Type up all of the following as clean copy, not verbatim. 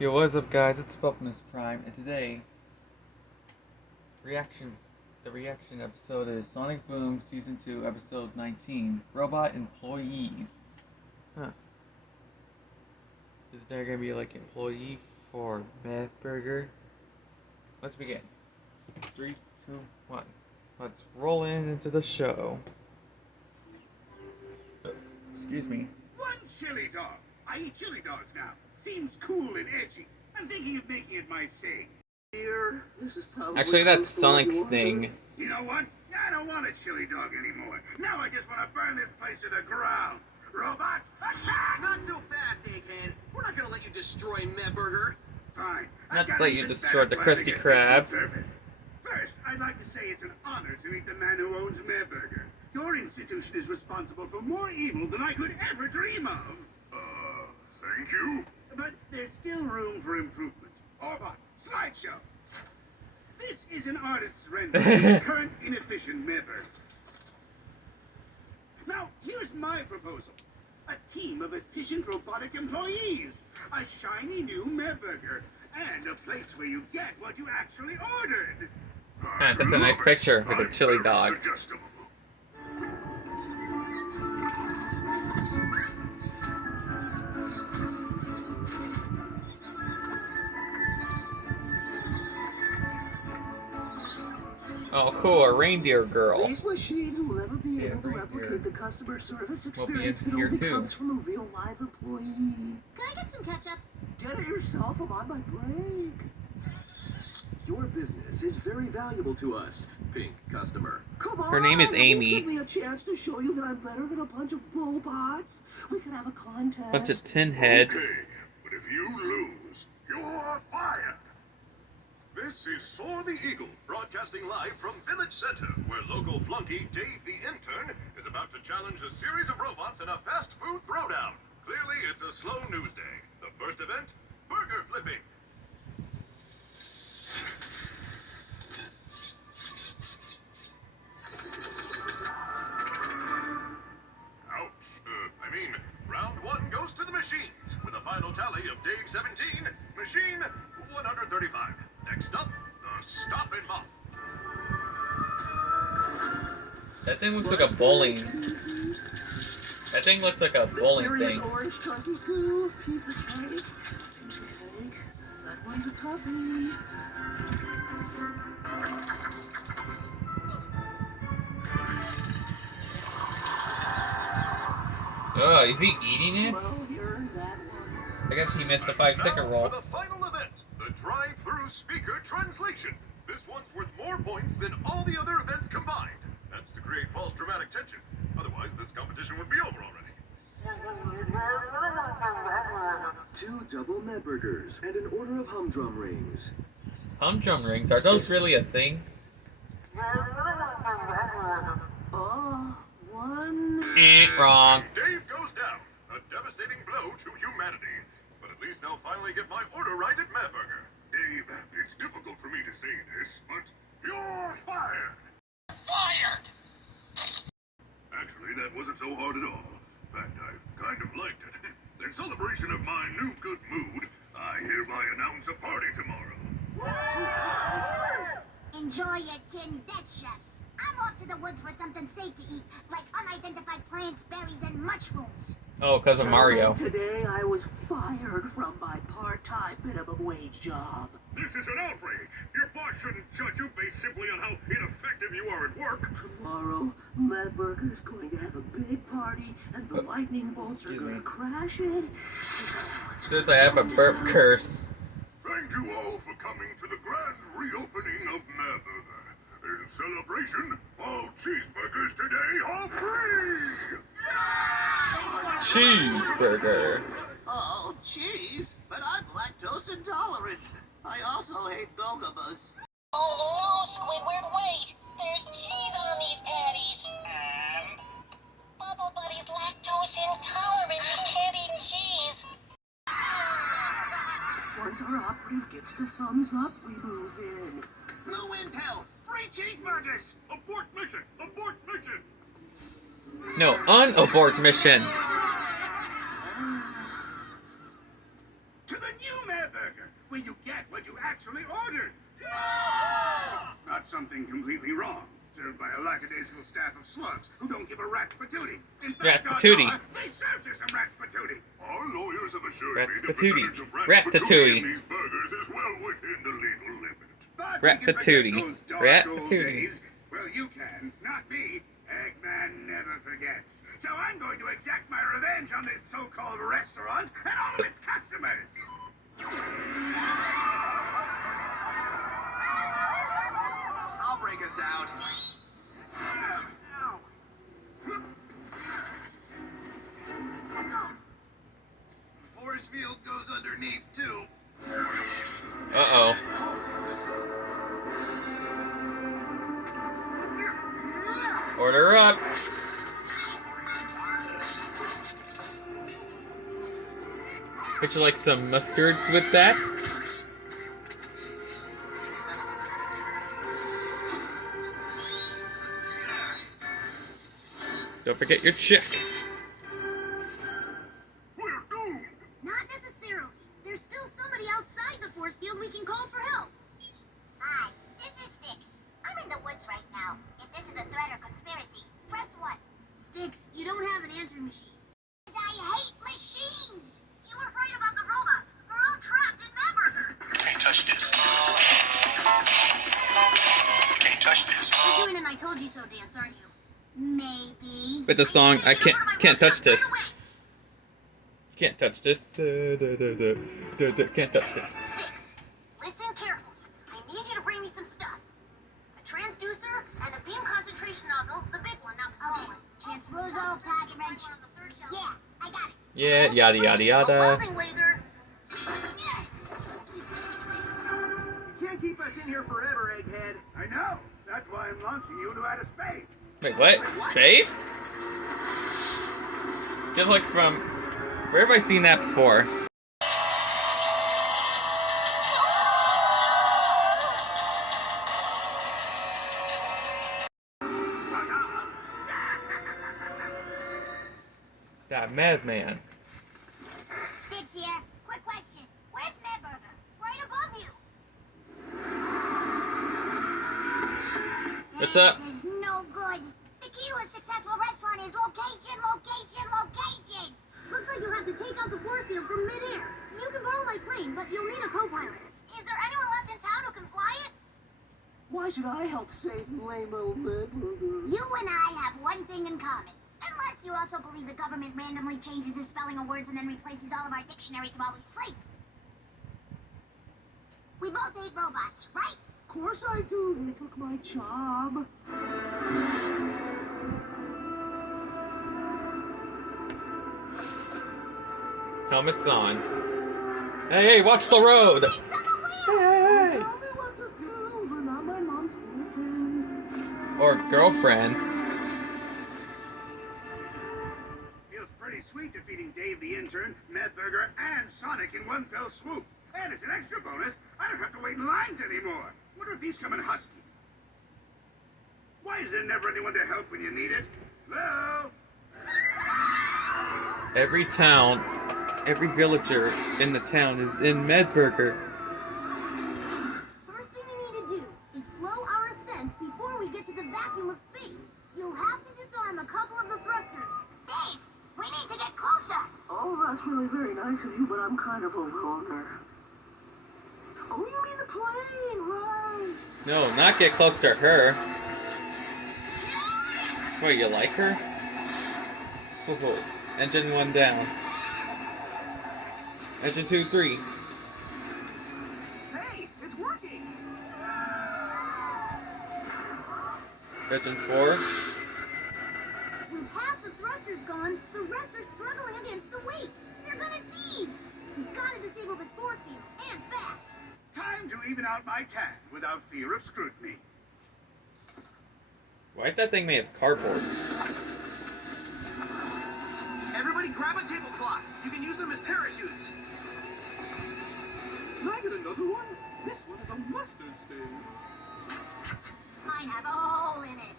Yo, what's up, guys? It's Bumblemus Prime, and today, the reaction episode is Sonic Boom Season 2, Episode 19, Robot Employees. Huh. Is there gonna be, like, employee for Mad Burger? Let's begin. 3, 2, 1. Let's roll into the show. Excuse me. One chili dog. I eat chili dogs now. Seems cool and edgy. I'm thinking of making it my thing. Here, this is probably Actually, that's Sonic's thing. You know what? I don't want a chili dog anymore. Now I just want to burn this place to the ground. Robots, attack! Not so fast, egghead. We're not gonna let you destroy Medburger. Fine. Not to let you destroy the Krusty Krab. First, I'd like to say it's an honor to meet the man who owns Medburger. Your institution is responsible for more evil than I could ever dream of. Thank you. But there's still room for improvement. Orbot, slideshow. This is an artist's rendering of the current inefficient Medburger. Now, here's my proposal. A team of efficient robotic employees. A shiny new Medburger. And a place where you get what you actually ordered. That's a nice picture with a chili dog. Oh, cool, a reindeer girl. These machines will never be able to replicate the customer service experience that here only too. comes from a real live employee. Can I get some ketchup? Get it yourself, I'm on my break. Your business is very valuable to us, pink customer. Come on, Her name is Amy. Give me a chance to show you that I'm better than a bunch of robots. We could have a contest. Bunch of tin heads. Okay, but if you lose, you're fired. This is Soar the Eagle, broadcasting live from Village Center, where local flunky Dave the Intern is about to challenge a series of robots in a fast food throwdown. Clearly, it's a slow news day. The first event, burger flipping. Ouch. Round one goes to the machines, with a final tally of Dave 17, machine 135. Next up, the Stop and Mop. That thing looks like a bowling. That thing looks like a bowling Mysterious thing. orange chunky goo, piece of cake, piece of cake. That one's a toughie. Oh, is he eating it? Well, you're that one. I guess he missed the 5-second Now roll. for the final event, the drive-through speaker translation. This one's worth more points than all the other events combined. That's to create false dramatic tension. Otherwise, this competition would be over already. 2 double Medburgers and an order of humdrum rings. Humdrum rings, are those really a thing? One. Wrong. Dave goes down. A devastating blow to humanity. But at least they'll finally get my order right at Madburger. Dave, it's difficult for me to say this, but you're fired. Fired! Actually, that wasn't so hard at all. In fact, I kind of liked it. In celebration of my new good mood, I hereby announce a party tomorrow. Enjoy your tin death, chefs. I'm off to the woods for something safe to eat, like unidentified plants, berries, and mushrooms. Oh, because of Mario. Today I was fired from my part-time minimum wage job. This is an outrage. Your boss shouldn't judge you based simply on how ineffective you are at work. Tomorrow, Medburger's going to have a big party, and the lightning bolts are going to crash it. Says I have a burp curse. Thank you all for coming to the grand reopening of Medburger. In celebration, all cheeseburgers today are free! Cheeseburger. Oh, cheese? But I'm lactose intolerant. I also hate Bumblemus. Oh no, Squidward, wait! There's cheese on these patties! Bubble Buddy's lactose intolerant. He can't eat cheese. Once our operative gives the thumbs up, we move in. Blue Intel, free cheeseburgers! Abort mission! Abort mission! No, unabort mission. To the new Mad Burger, where you get what you actually ordered. Not something completely wrong. Served by a lackadaisical staff of slugs who don't give a rat's patootie. In fact, Rat-patootie. they served you some rat's patootie. Our lawyers have assured Rat's me the patootie. percentage of Rat-patootie. in these burgers is well within the legal limit. But Rat we can forget patootie. those dark Rat old patootie. days. Well, you can, not me. Eggman never forgets. So I'm going to exact my revenge on this so-called restaurant and all of its customers. I'll break us out. Force field goes underneath too. Uh-oh. Order up. Would you like some mustard with that? Don't forget your check. We're doomed. Not necessarily. There's still somebody outside the force field we can call for help. Hi, this is Styx. I'm in the woods right now. If this is a threat or conspiracy, press 1. Styx, you don't have an answering machine. I hate machines! You were right about the robots. We're all trapped in Madburger. Can't touch this. Can't touch this. You're doing an I told you so dance, aren't you? Maybe. With the song, I can't touch this. Right away. Can't touch this. Can't touch this. Listen carefully. I need you to bring me some stuff. A transducer and a beam concentration nozzle, the big one, not the small one. Transfuso, pocket wrench. Yeah, I got it. Yeah, yada yada A yada. welding laser. You can't keep us in here forever, Egghead. I know. That's why I'm launching you to outer space. Wait, what? Space? Just like from... Where have I seen that before? That madman. Styx here. Quick question. Where's Madburger? Right above you. What's up? This is no good. The key to a successful restaurant is location, location, location. Looks like you'll have to take out the force field from midair. You can borrow my plane, but you'll need a co-pilot. Is there anyone left in town who can fly it? Why should I help save lame-o Madburger? You and I have one thing in common. Unless you also believe the government randomly changes the spelling of words and then replaces all of our dictionaries while we sleep. We both hate robots, right? Of course I do. They took my job. Helmet's on. Hey, hey, watch the road! Tell me what to do. You're not my mom's boyfriend. Or girlfriend. Feels pretty sweet defeating Dave the intern, Madburger, and Sonic in one fell swoop. And as an extra bonus, I don't have to wait in lines anymore. Wonder if these come in husky. Why is there never anyone to help when you need it? Hello? Every town, every villager in the town is in Madburger. First thing we need to do is slow our ascent before we get to the vacuum of space. You'll have to disarm a couple of the thrusters. Dave, we need to get closer. Oh, that's really very nice of you, but I'm kind of a loner. Oh, you mean the plane, right? No, not get close to her. What, you like her? Whoa, engine 1 down. Engine 2, 3. Hey, it's working. Engine 4. With half the thrusters gone, the rest are struggling against the weight. They're gonna seize. We've got to disable this force field, and fast. Time to even out my tan without fear of scrutiny. Why is that thing made of cardboard? Everybody grab a tablecloth. You can use them as parachutes. Can I get another one? This one is a mustard stain. Mine has a hole in it.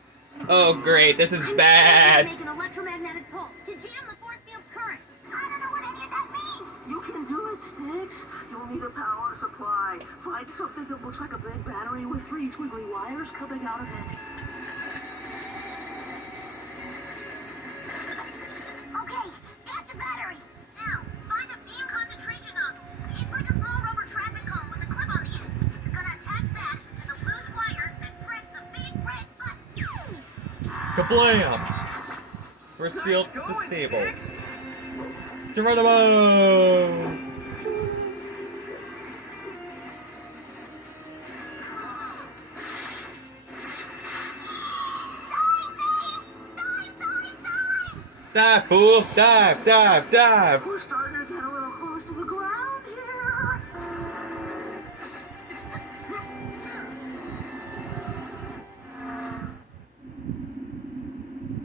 Oh great, this is bad. Make an electromagnetic pulse to jam the force field's current. I don't know what any of that means. You can do it, Styx. You're need a power supply. Find something that looks like a big battery with 3 squiggly wires coming out of it. Okay, got the battery. Now, find a beam concentration nozzle. It's like a throw rubber traffic cone with a clip on the end. You're gonna attach that to the loose wire and press the big red button. Kablam! First field disabled. Geronimo! Dive, fool! Dive, dive, dive! We're starting to get a little close to the ground here.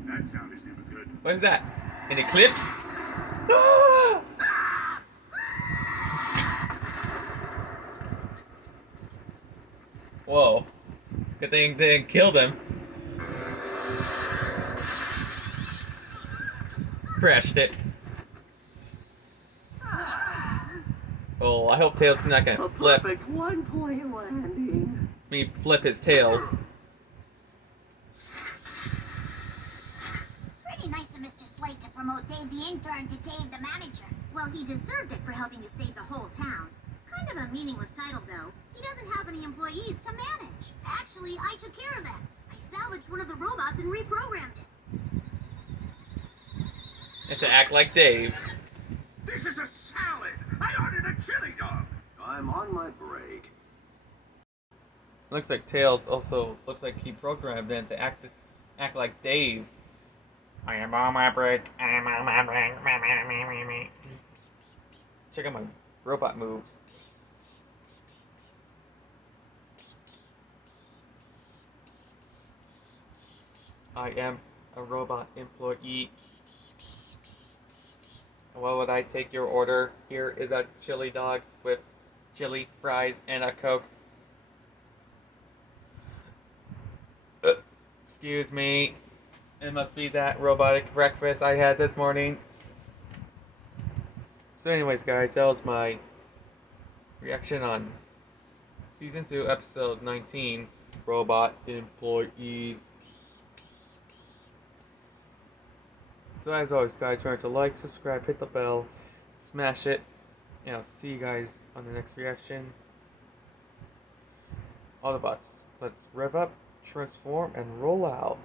That sound is never good. What is that? An eclipse? Ah! Whoa. Good thing they didn't kill them. Crashed it. Oh, I hope Tails is not gonna A flip. perfect one-point landing. Me flip his tails. Pretty nice of Mr. Slate to promote Dave the intern to Dave the manager. Well, he deserved it for helping you save the whole town. Kind of a meaningless title, though. He doesn't have any employees to manage. Actually, I took care of that. I salvaged one of the robots and reprogrammed it. And to act like Dave. This is a salad! I ordered a chili dog! I'm on my break. Looks like Tails also looks like he programmed them to act like Dave. I am on my break. I am on my break. Check out my robot moves. I am a robot employee. What would I take your order? Here is a chili dog with chili fries and a Coke. Excuse me. It must be that robotic breakfast I had this morning. So anyways, guys, that was my reaction on Season 2, Episode 19, Robot Employees. So as always, guys, remember to like, subscribe, hit the bell, smash it, and I'll see you guys on the next reaction. Autobots, let's rev up, transform, and roll out.